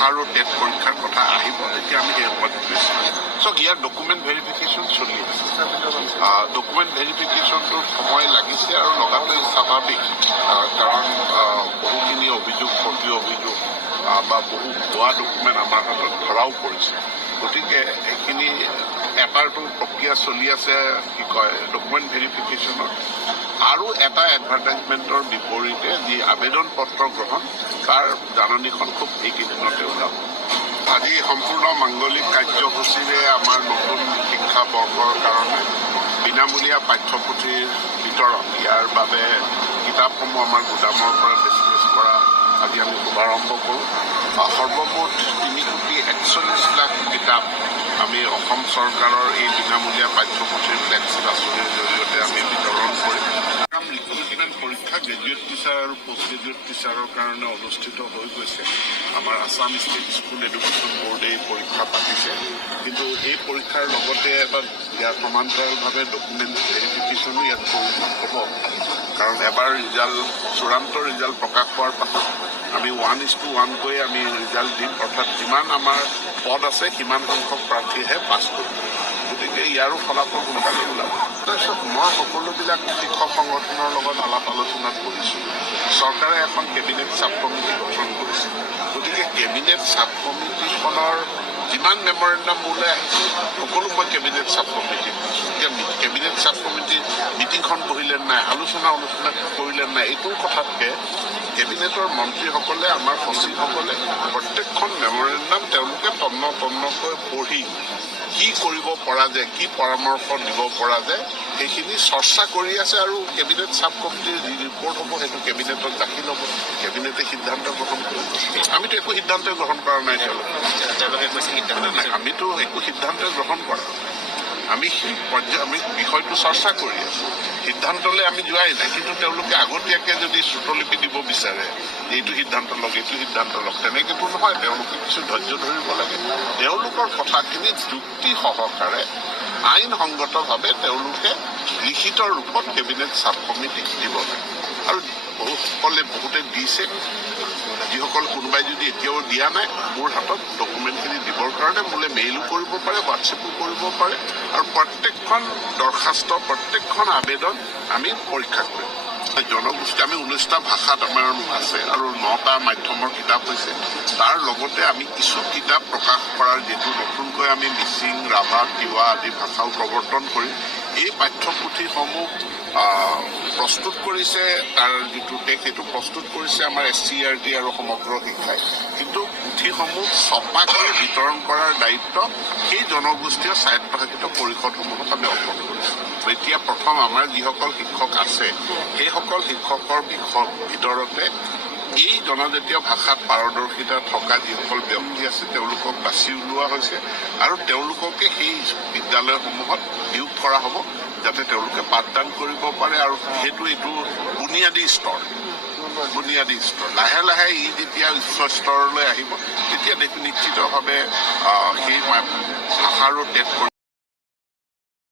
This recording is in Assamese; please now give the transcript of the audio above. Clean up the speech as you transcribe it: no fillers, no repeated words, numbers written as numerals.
ভাষা আৰু টেট পৰীক্ষাৰ কথা আহিব তেতিয়া আমি সেই ওপৰত চাওক ইয়াৰ ডকুমেণ্ট ভেৰিফিকেশ্যন চলি আছে ডকুমেণ্ট ভেৰিফিকেশ্যনটোত সময় লাগিছে আৰু লগাটো স্বাভাৱিক কাৰণ বহুখিনি অভিযোগ প্ৰতি অভিযোগ বা বহু ভুৱা ডকুমেণ্ট আমাৰ হাতত ধৰাও পৰিছে গতিকে এইখিনি এটাৰটো প্ৰক্ৰিয়া চলি আছে কি কয় ডকুমেণ্ট ভেৰিফিকেশ্যনৰ আৰু এটা এডভাৰটাইজমেণ্টৰ বিপৰীতে যি আবেদন পত্ৰ গ্ৰহণ তাৰ জাননীখন খুব এইকেইদিনতে ওলাব আজি সম্পূৰ্ণ মাংগলিক কাৰ্যসূচীৰে আমাৰ নতুন শিক্ষা বৰ্ষৰ কাৰণে বিনামূলীয়া পাঠ্যপুথিৰ বিতৰণ ইয়াৰ বাবে কিতাপসমূহ আমাৰ গুদামৰ পৰা ডিছপ্লেচ কৰা আজি আমি শুভাৰম্ভ কৰোঁ সৰ্বমুঠ 3,41 লাখ কিতাপ আমি অসম চৰকাৰৰ এই বিনামূলীয়া পাঠ্যপুথিৰ ফ্লেগশ্বিপ আঁচনিৰ জৰিয়তে আমি বিতৰণ কৰিম ৰিক্ৰুটমেণ্ট পৰীক্ষা গ্ৰেজুৱেট টিচাৰ আৰু পষ্ট গ্ৰেজুৱেট টিচাৰৰ কাৰণে অনুষ্ঠিত হৈ গৈছে আমাৰ আছাম ষ্টেট স্কুল এডুকেশ্যন বৰ্ডে এই পৰীক্ষা পাতিছে কিন্তু এই পৰীক্ষাৰ লগতে বা ইয়াৰ সমান্তৰালভাৱে ডকুমেণ্ট ভেৰিফিকেশ্যনো ইয়াত হ'ব কাৰণ এবাৰ চূড়ান্ত ৰিজাল্ট প্ৰকাশ হোৱাৰ পাছত আমি 1:1কৈ আমি ৰিজাল্ট দিম অৰ্থাৎ যিমান আমাৰ পদ আছে সিমান সংখ্যক প্ৰাৰ্থীয়েহে পাছ কৰিব গতিকে ইয়াৰো ফলাফল সোনকালে ওলাব তাৰপিছত মই সকলোবিলাক শিক্ষক সংগঠনৰ লগত আলাপ আলোচনাত কৰিছোঁ চৰকাৰে এখন কেবিনেট ছাব কমিটি গঠন কৰিছে গতিকে কেবিনেট ছাব কমিটিখনৰ যিমান মেমৰেণ্ডাম ওলাই আহিছে সকলো মই কেবিনেট ছাব কমিটিত দিছোঁ এতিয়া কেবিনেট ছাব কমিটিৰ মিটিংখন বহিলে নাই আলোচনা কৰিলে নাই এইটোৰ কথাতকৈ কেবিনেটৰ মন্ত্ৰীসকলে আমাৰ সচিবসকলে প্ৰত্যেকখন মেমৰেণ্ডাম তেওঁলোকে তন্নকৈ পঢ়ি কি কৰিব পৰা যায় কি পৰামৰ্শ দিব পৰা যায় সেইখিনি চৰ্চা কৰি আছে আৰু কেবিনেট ছাব কমিটিৰ যি ৰিপৰ্ট হ'ব সেইটো কেবিনেটত দাখিল হ'ব কেবিনেটে সিদ্ধান্ত গ্ৰহণ কৰিব আমিতো একো সিদ্ধান্ত গ্ৰহণ কৰা নাই তেওঁলোকে কৈছে সিদ্ধান্ত নাই আমিতো একো সিদ্ধান্ত গ্ৰহণ কৰা আমি বিষয়টো চৰ্চা কৰি আছোঁ সিদ্ধান্তলৈ আমি যোৱাই নাই কিন্তু তেওঁলোকে আগতীয়াকৈ যদি শ্ৰুতলিপি দিব বিচাৰে এইটো সিদ্ধান্ত লওক তেনেকৈতো নহয় তেওঁলোকে কিছু ধৈৰ্য ধৰিব লাগে তেওঁলোকৰ কথাখিনি যুক্তি সহকাৰে আইনসংগতভাৱে তেওঁলোকে লিখিত ৰূপত কেবিনেট ছাব কমিটিক দিব লাগে আৰু বহুতে দিছে যিসকল কোনোবাই যদি এতিয়াও দিয়া নাই মোৰ হাতত ডকুমেণ্টখিনি দিবৰ কাৰণে মোলৈ মেইলো কৰিব পাৰে হোৱাটছএপো কৰিব পাৰে আৰু প্ৰত্যেকখন দৰখাস্ত প্ৰত্যেকখন আবেদন আমি পৰীক্ষা কৰিম জনগোষ্ঠী আমি 19টা ভাষাত আমাৰ আছে আৰু 9টা মাধ্যমৰ কিতাপ হৈছে তাৰ লগতে আমি কিছু কিতাপ প্ৰকাশ কৰাৰ যিটো নতুনকৈ আমি মিচিং ৰাভা তিৱা আদি ভাষাও প্ৰৱৰ্তন কৰিম এই পাঠ্যপুথিসমূহ প্ৰস্তুত কৰিছে তাৰ যিটো টেক্সট সেইটো প্ৰস্তুত কৰিছে আমাৰ SCERT আৰু সমগ্ৰ শিক্ষাই কিন্তু পুথিসমূহ ছপা কৰি বিতৰণ কৰাৰ দায়িত্ব সেই জনগোষ্ঠীয় স্বায়ত্তশাসিত পৰিষদসমূহক আমি অৰ্পণ কৰিছোঁ এতিয়া প্ৰথম আমাৰ যিসকল শিক্ষক আছে সেইসকল শিক্ষকৰ ভিতৰতে এই জনজাতীয় ভাষাত পাৰদৰ্শিতা থকা যিসকল ব্যক্তি আছে তেওঁলোকক বাছি উলিওৱা হৈছে আৰু তেওঁলোককে সেই বিদ্যালয়সমূহত নিয়োগ কৰা হ'ব যাতে তেওঁলোকে পাঠদান কৰিব পাৰে আৰু সেইটো এইটো বুনিয়াদী স্তৰ লাহে লাহে ই যেতিয়া উচ্চ স্তৰলৈ আহিব তেতিয়া নিশ্চিতভাৱে সেই ভাষা আৰু টেট